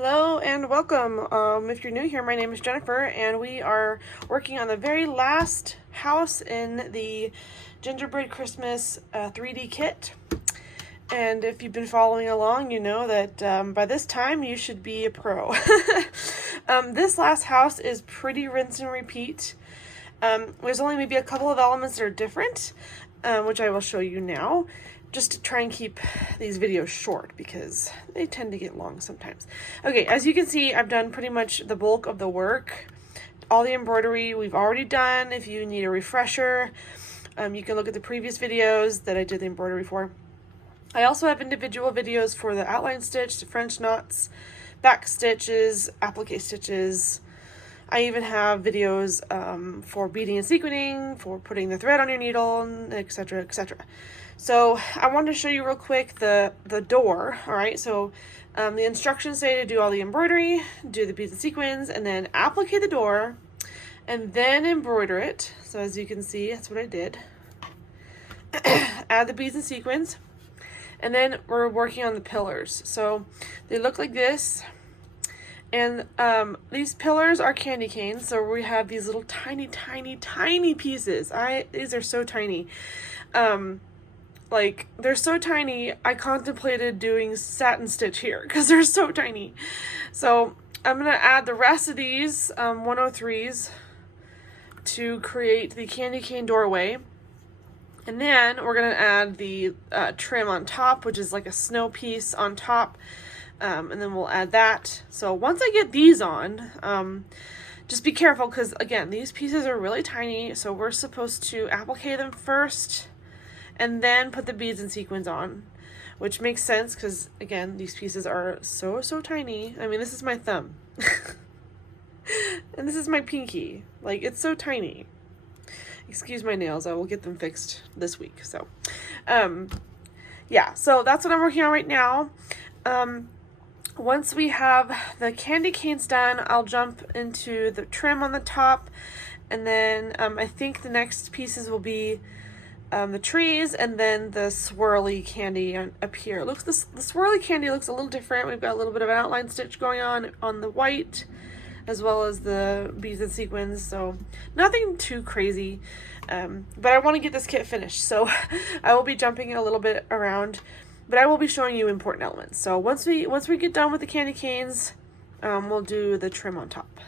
Hello and welcome. If you're new here, my name is Jennifer and we are working on the very last house in the Gingerbread Christmas 3D kit. And if you've been following along, you know that by this time you should be a pro. This last house is pretty rinse and repeat. There's only maybe a couple of elements that are different, which I will show you now, just to try and keep these videos short because they tend to get long sometimes. Okay, as you can see, I've done pretty much the bulk of the work. All the embroidery we've already done. If you need a refresher, you can look at the previous videos that I did the embroidery for. I also have individual videos for the outline stitch, the French knots, back stitches, applique stitches. I even have videos for beading and sequining, for putting the thread on your needle, etc., etc. So I wanted to show you real quick the door. All right, so the instructions say to do all the embroidery, do the beads and sequins, and then applique the door, and then embroider it. So as you can see, that's what I did. Add the beads and sequins, and then we're working on the pillars. So they look like this. And these pillars are candy canes, so we have these little tiny pieces. These are so tiny. Like, they're so tiny, I contemplated doing satin stitch here because they're so tiny. So I'm going to add the rest of these 103s to create the candy cane doorway. And then we're going to add the trim on top, which is like a snow piece on top. And then we'll add that. So once I get these on, just be careful because, again, these pieces are really tiny. So we're supposed to applique them first and then put the beads and sequins on, which makes sense because, again, these pieces are so tiny. I mean, this is my thumb. And this is my pinky. Like, it's so tiny. Excuse my nails. I will get them fixed this week. So, yeah. So that's what I'm working on right now. Once we have the candy canes done, I'll jump into the trim on the top, and then I think the next pieces will be the trees and then the swirly candy up here. The swirly candy looks a little different. We've got a little bit of an outline stitch going on the white, as well as the beads and sequins, so nothing too crazy. But I want to get this kit finished, so I will be jumping a little bit around. But I will be showing you important elements. So once we get done with the candy canes, we'll do the trim on top.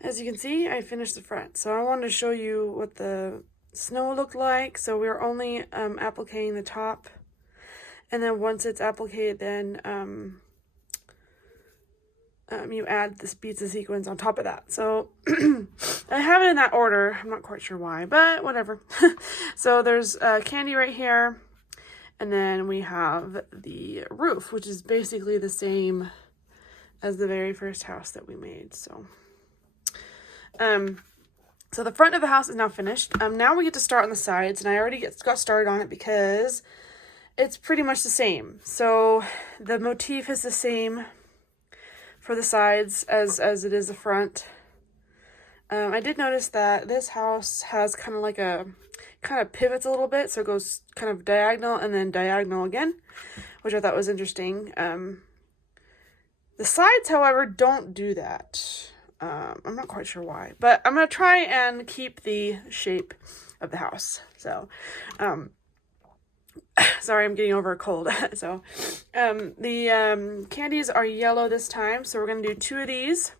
As you can see, I finished the front. So I wanted to show you what the snow looked like. So we're only appliquing the top. And then once it's appliqued, then you add this beads and sequins on top of that. So I have it in that order. I'm not quite sure why, but whatever. So there's candy right here, and then we have the roof, which is basically the same as the very first house that we made. So so the front of the house is now finished. Now we get to start on the sides, and I already got started on it because it's pretty much the same. So the motif is the same for the sides as it is the front. I did notice that this house has kind of pivots a little bit, so it goes kind of diagonal and then diagonal again, which I thought was interesting. The sides, however, don't do that. I'm not quite sure why, but I'm going to try and keep the shape of the house. So, sorry, I'm getting over a cold. So, the candies are yellow this time, so we're going to do 2 of these.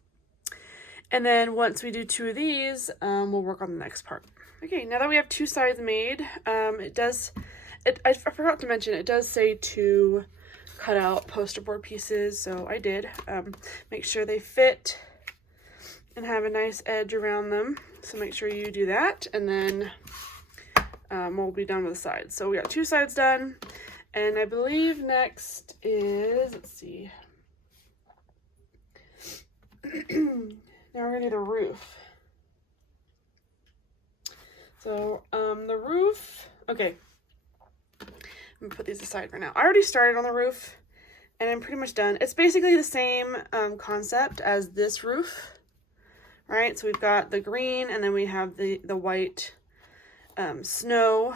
And then once we do 2 of these, we'll work on the next part. Okay, now that we have 2 sides made, I forgot to mention, it does say to cut out poster board pieces, so I did. Make sure they fit and have a nice edge around them. So make sure you do that, and then we'll be done with the sides. So we got 2 sides done, and I believe next is, let's see. Now we're gonna do the roof. So the roof, okay. I'm gonna put these aside for now. I already started on the roof, and I'm pretty much done. It's basically the same concept as this roof, right? So we've got the green, and then we have the white snow.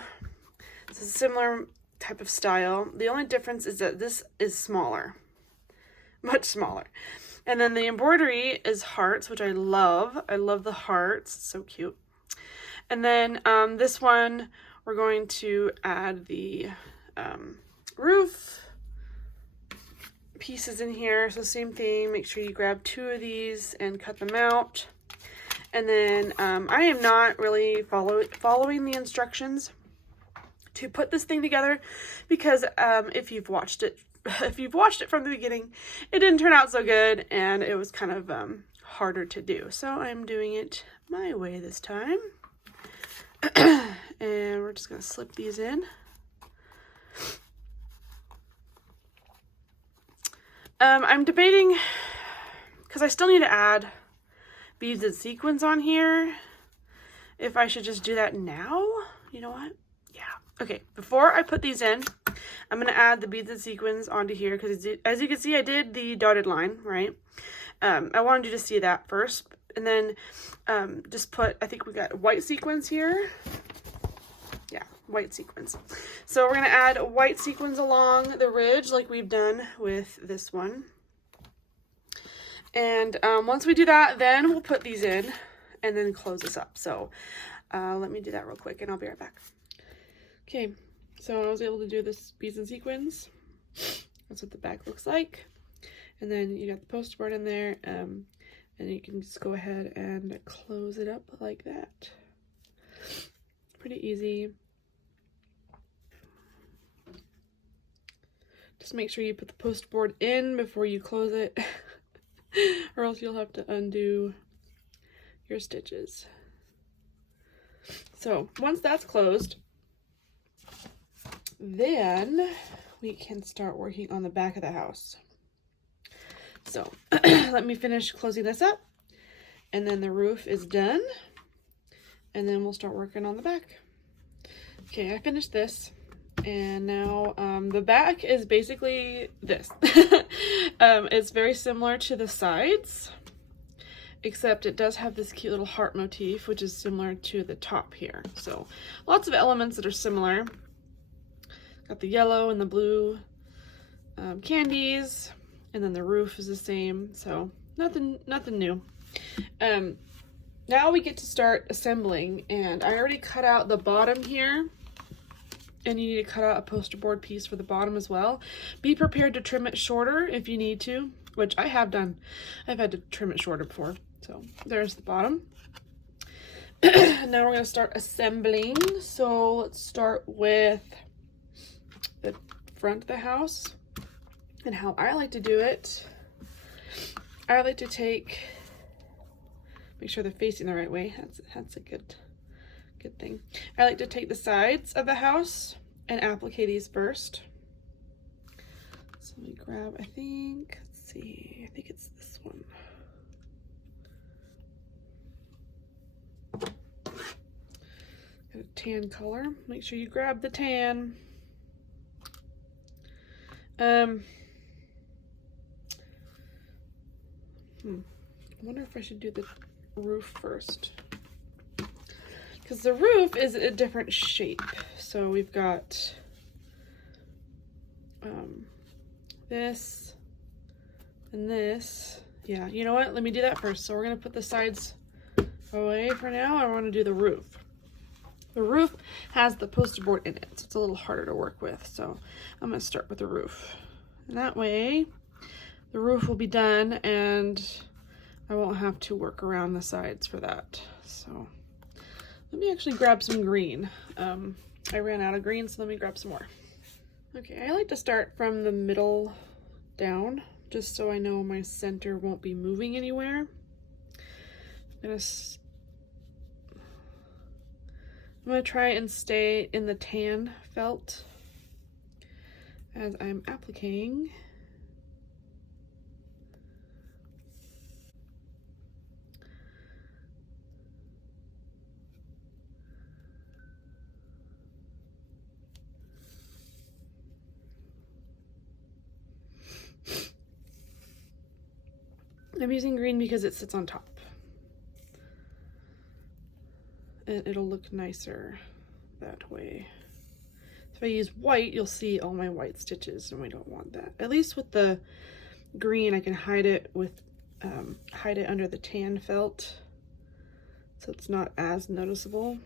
It's a similar type of style. The only difference is that this is smaller. much smaller. And then the embroidery is hearts, which I love. I love the hearts. It's so cute. And then this one, we're going to add the roof pieces in here. So same thing, make sure you grab 2 of these and cut them out. And then I am not really following the instructions to put this thing together, because if you've watched it from the beginning, it didn't turn out so good and it was kind of harder to do. So I'm doing it my way this time. And we're just going to slip these in. I'm debating, because I still need to add beads and sequins on here, if I should just do that now. You know what? Yeah. Okay, before I put these in, I'm going to add the beads and sequins onto here, because as you can see, I did the dotted line, right? I wanted you to see that first, and then just put, I think we got white sequins here. Yeah, white sequins. So we're going to add white sequins along the ridge like we've done with this one. And once we do that, then we'll put these in and then close this up. So let me do that real quick and I'll be right back. Okay, so I was able to do this beads and sequins. That's what the back looks like. And then you got the poster board in there, and you can just go ahead and close it up like that. Pretty easy. Just make sure you put the poster board in before you close it, or else you'll have to undo your stitches. So once that's closed, then we can start working on the back of the house. So let me finish closing this up, and then the roof is done, and then we'll start working on the back. Okay, I finished this, and now the back is basically this. It's very similar to the sides, except it does have this cute little heart motif, which is similar to the top here. So lots of elements that are similar. Got the yellow and the blue candies, and then the roof is the same, so nothing new. Now we get to start assembling, and I already cut out the bottom here, and you need to cut out a poster board piece for the bottom as well. Be prepared to trim it shorter if you need to, which I have done. I've had to trim it shorter before. So there's the bottom. Now we're going to start assembling. So let's start with the front of the house. And how I like to do it, I like to make sure they're facing the right way. That's a good thing. I like to take the sides of the house and applicate these first. So let me grab, I think it's this one. Got a tan color. Make sure you grab the tan. I wonder if I should do the roof first, because the roof is a different shape. So we've got this and this. Yeah, you know what? Let me do that first. So we're going to put the sides away for now. I want to do the roof. The roof has the poster board in it, so it's a little harder to work with. So I'm going to start with the roof. And that way, the roof will be done, and I won't have to work around the sides for that. So let me actually grab some green. I ran out of green, so let me grab some more. Okay, I like to start from the middle down, just so I know my center won't be moving anywhere. I'm gonna try and stay in the tan felt as I'm applicating. I'm using green because it sits on top, and it'll look nicer that way. If I use white, you'll see all my white stitches, and we don't want that. At least with the green, I can hide it with hide it under the tan felt so it's not as noticeable.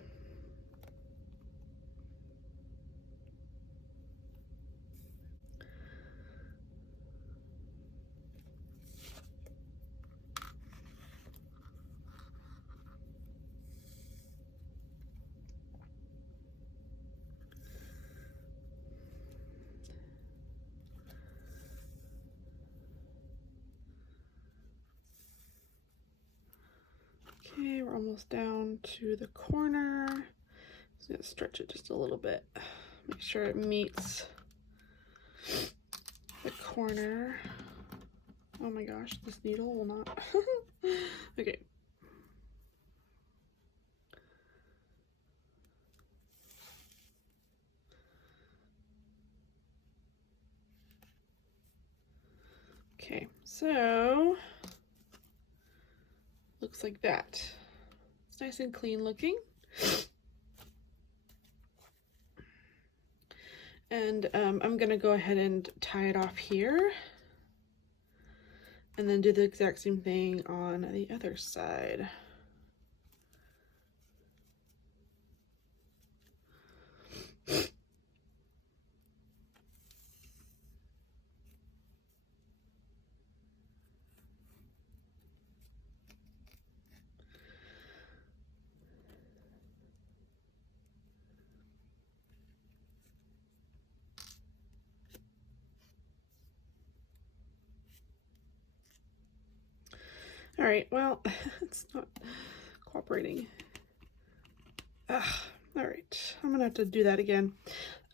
Okay, we're almost down to the corner. Just gonna stretch it just a little bit. Make sure it meets the corner. Oh my gosh, this needle will not. Okay. Okay, so looks like that. It's nice and clean looking. And I'm gonna go ahead and tie it off here and then do the exact same thing on the other side. All right, well, it's not cooperating. Ugh, all right, I'm gonna have to do that again.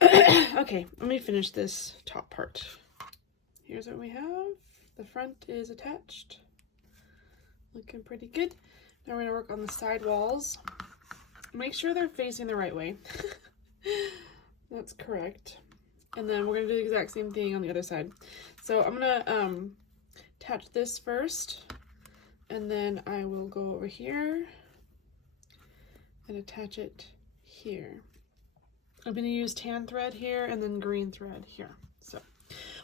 Okay, let me finish this top part. Here's what we have. The front is attached. Looking pretty good. Now we're gonna work on the side walls. Make sure they're facing the right way. That's correct. And then we're gonna do the exact same thing on the other side. So I'm gonna attach this first, and then I will go over here and attach it here. I'm gonna use tan thread here and then green thread here. So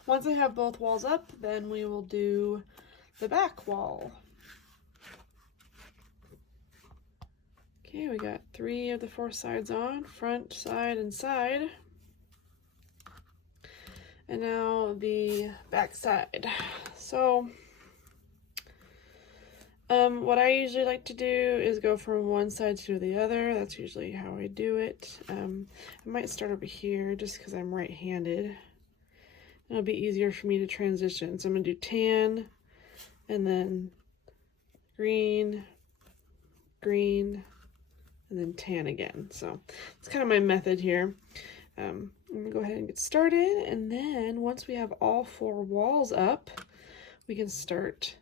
once I have both walls up, then we will do the back wall. Okay, we got 3 of the 4 sides on, front, side, and side. And now the back side. So what I usually like to do is go from one side to the other. That's usually how I do it. I might start over here just because I'm right-handed. It'll be easier for me to transition. So I'm gonna do tan, and then green, green, and then tan again. So it's kind of my method here. I'm gonna go ahead and get started, and then once we have all 4 walls up, we can start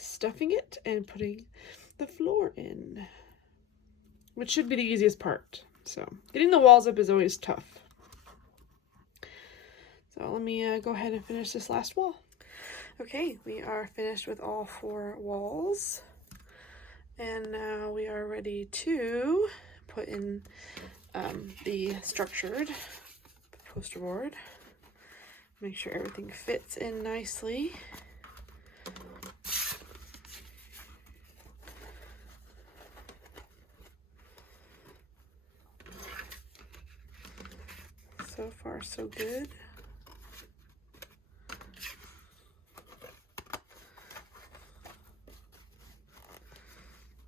stuffing it and putting the floor in, which should be the easiest part. So getting the walls up is always tough. So let me go ahead and finish this last wall. Okay, we are finished with all 4 walls, and now we are ready to put in the structured poster board. Make sure everything fits in nicely. So far, so good.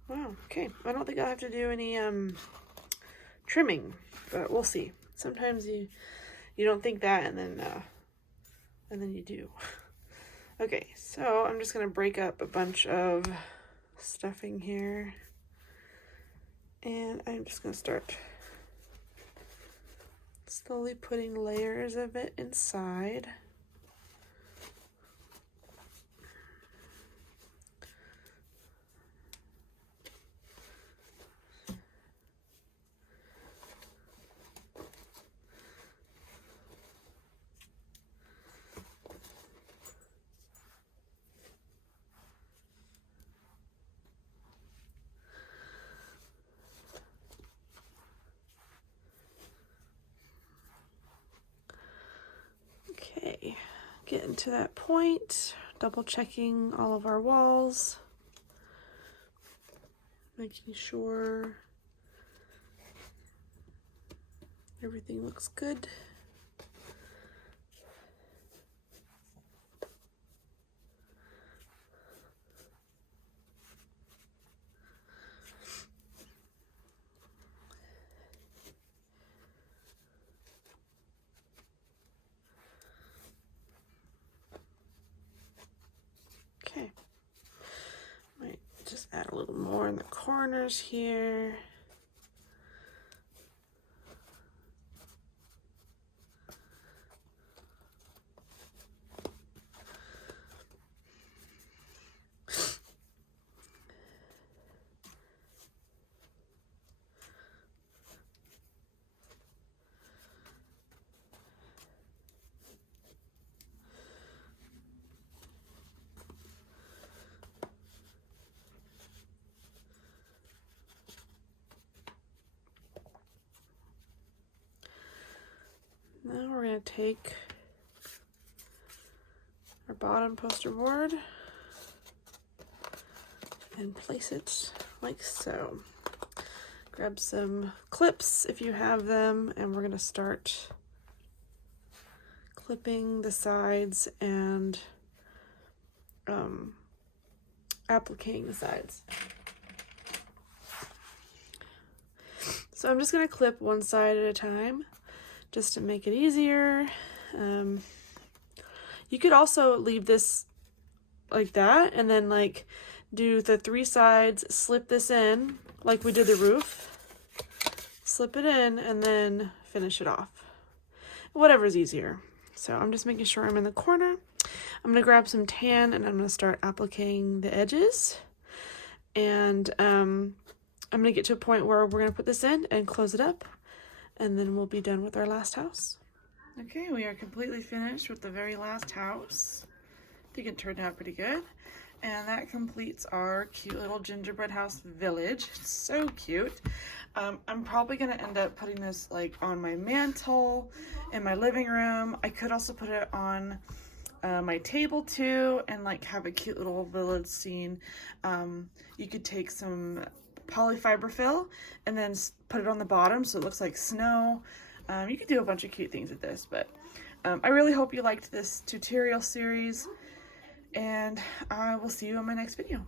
Wow, okay. I don't think I'll have to do any trimming, but we'll see. Sometimes you don't think that, and then you do. Okay, so I'm just gonna break up a bunch of stuffing here, and I'm just gonna start slowly putting layers of it inside. Okay, getting to that point, double checking all of our walls, making sure everything looks good. Okay, might just add a little more in the corners here. Now we're going to take our bottom poster board and place it like so. Grab some clips if you have them, and we're going to start clipping the sides and appliquing the sides. So I'm just going to clip one side at a time, just to make it easier. You could also leave this like that and then like do the 3 sides, slip this in like we did the roof, slip it in, and then finish it off. Whatever's easier. So I'm just making sure I'm in the corner. I'm gonna grab some tan and I'm gonna start appliquing the edges. And I'm gonna get to a point where we're gonna put this in and close it up, and then we'll be done with our last house. Okay, we are completely finished with the very last house. I think it turned out pretty good. And that completes our cute little gingerbread house village. It's so cute. I'm probably gonna end up putting this like on my mantle in my living room. I could also put it on my table too, and like have a cute little village scene. You could take some polyfiber fill and then put it on the bottom so it looks like snow. You could do a bunch of cute things with this, but I really hope you liked this tutorial series, and I will see you in my next video.